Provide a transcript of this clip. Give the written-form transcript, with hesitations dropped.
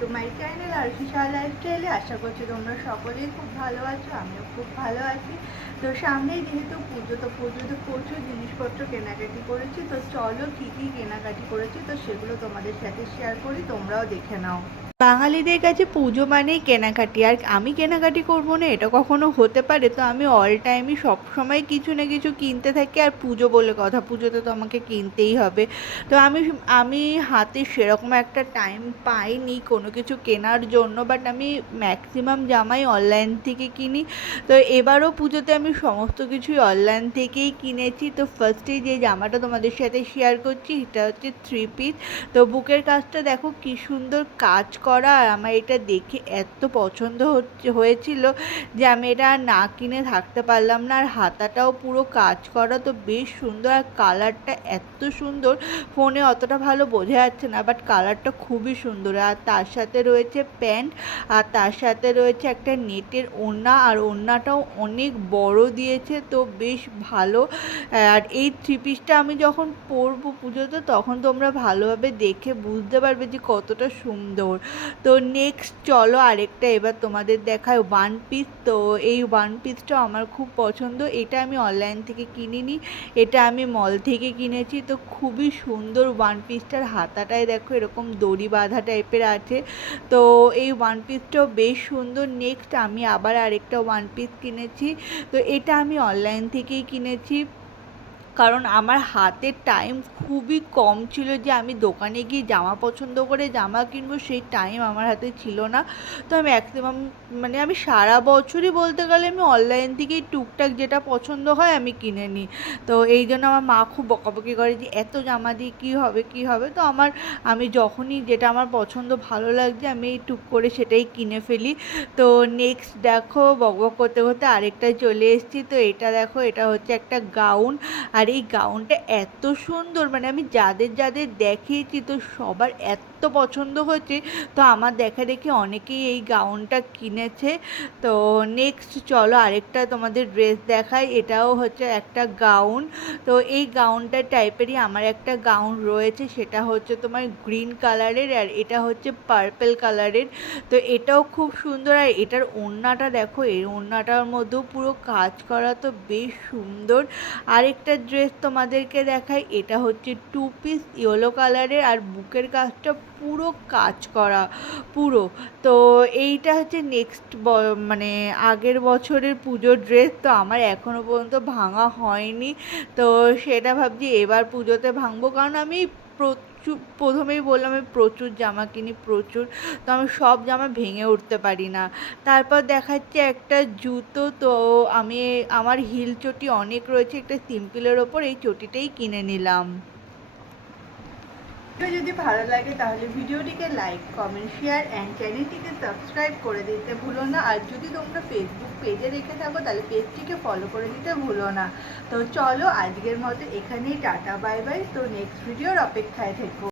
To my channel আরশিশা লাইফস্টাইলে। আশা করছি তোমরা সকলেই খুব ভালো আছো, আমিও খুব ভালো আছি। তো সামনেই যেহেতু পুজো, তো পুজোতে প্রচুর জিনিসপত্র কেনাকাটি করেছি। তো চলো কী কী কেনাকাটি করেছি তো সেগুলো তোমাদের সাথে শেয়ার করি, তোমরাও দেখে নাও। বাঙালিদের কাছে পুজো মানেই কেনাকাটি, আর আমি কেনাকাটি করবো না এটা কখনো হতে পারে? তো আমি অল টাইমই সবসময় কিছু না কিছু কিনতে থাকি, আর পুজো বলে কথা, পুজোতে তো আমাকে কিনতেই হবে। তো আমি আমি হাতে সেরকম একটা টাইম পাইনি কোনো কিছু কেনার জন্য, বাট আমি ম্যাক্সিমাম জামাই অনলাইন থেকে কিনি। তো এবারও পুজোতে আমি সমস্ত কিছুই অনলাইন থেকেই কিনেছি। তো ফার্স্টেই যে জামাটা তোমাদের সাথে শেয়ার করছি এটা হচ্ছে 3 পিস। তো বুকের কাজটা দেখো কি সুন্দর কাজ করা, আর আমার এটা দেখে এত পছন্দ হয়েছিল যে আমি এটা না কিনে থাকতে পারলাম না। আর হাতাটাও পুরো কাজ করা, তো বেশ সুন্দর, আর কালারটা এত সুন্দর, ফোনে অতটা ভালো বোঝা যাচ্ছে না, বাট কালারটা খুবই সুন্দর। আর তার সাথে রয়েছে প্যান্ট, আর তার সাথে রয়েছে একটা নেটের ওড়না, আর ওড়নাটাও অনেক বড় দিয়েছে, তো বেশ ভালো। আর এই 3 পিসটা আমি যখন পরবো পুজোতে তখন তোমরা ভালোভাবে দেখে বুঝতে পারবে যে কতটা সুন্দর। তো নেক্সট চলো আরেকটা এবার তোমাদের দেখায় 1 পিস। তো এই 1 পিসটাও আমার খুব পছন্দ, এটা আমি অনলাইন থেকে কিনিনি, এটা আমি মল থেকে কিনেছি। তো খুবই সুন্দর 1 পিসটার হাতাটায় দেখো এরকম দড়ি বাঁধা টাইপের আছে, তো এই 1 পিসটাও বেশ সুন্দর। নেক্সট আমি আবার আরেকটা 1 পিস কিনেছি, তো এটা আমি অনলাইন থেকেই কিনেছি, কারণ আমার হাতে টাইম খুবই কম ছিল যে আমি দোকানে গিয়ে জামা পছন্দ করে জামা কিনবো, সেই টাইম আমার হাতে ছিল না। তো ম্যাক্সিমাম আমি সারা বছরই বলতে গেলে আমি অনলাইন থেকেই টুকটাক যেটা পছন্দ হয় আমি কিনে নিই। তো এই জন্য আমার মা খুব বকাবকি করে যে এত জামা দিয়ে কী হবে কী হবে। তো আমি যখনই যেটা আমার পছন্দ ভালো লাগছে আমি এই টুক করে সেটাই কিনে ফেলি। তো নেক্সট দেখো বকবক করতে করতে আরেকটায় চলে এসেছি। তো এটা দেখো, এটা হচ্ছে একটা গাউন, আর এই গাউনটা এত সুন্দর, আমি যাদের যাদের দেখিয়েছি তো সবার এত পছন্দ হয়েছে, তো আমার দেখা দেখি অনেকেই এই গাউনটা কিনেছে। তো নেক্সট চলো আরেকটা তোমাদের ড্রেস দেখাই, এটাও হচ্ছে একটা গাউন। তো এই গাউনটা টাইপেরই আমার একটা গাউন রয়েছে, সেটা হচ্ছে তোমার গ্রিন কালারের, আর এটা হচ্ছে পার্পল কালারের। তো এটাও খুব সুন্দর, আর এটার ওড়নাটা দেখো, এই ওড়নাটার মধ্যেও পুরো কাজ করা, তো বেশ সুন্দর। আরেকটা ড্রেস তোমাদেরকে দেখাই, এটা হচ্ছে 2 পিস ইয়েলো কালারের, আর বুকের কাজটা পুরো কাজ করা পুরো। তো এইটা হচ্ছে নেক্সট আগের বছরের পুজোর ড্রেস, তো আমার এখনও পর্যন্ত ভাঙা হয়নি। তো সেটা ভাবছি এবার পুজোতে ভাঙবো, কারণ আমি প্রথমেই বললাম আমি প্রচুর জামা কিনি, প্রচুর, তো আমি সব জামা ভেঙে উঠতে পারি না। তারপর দেখাচ্ছে একটা জুতো, তো আমার হিল চটি অনেক রয়েছে, একটা সিম্পলের ওপর এই চটিটাই কিনে নিলাম। যদি ভালো লাগে তাহলে ভিডিওটিকে লাইক, কমেন্ট, শেয়ার অ্যান্ড চ্যানেলটিকে সাবস্ক্রাইব করে দিতে ভুলো না। আর যদি তোমরা ফেসবুক পেজে দেখে থাকো তাহলে পেজটিকে ফলো করে দিতে ভুলো না। তো চলো আজকের মতো এখানেই টাটা বাই বাই। তো নেক্সট ভিডিওর অপেক্ষায় থেকো।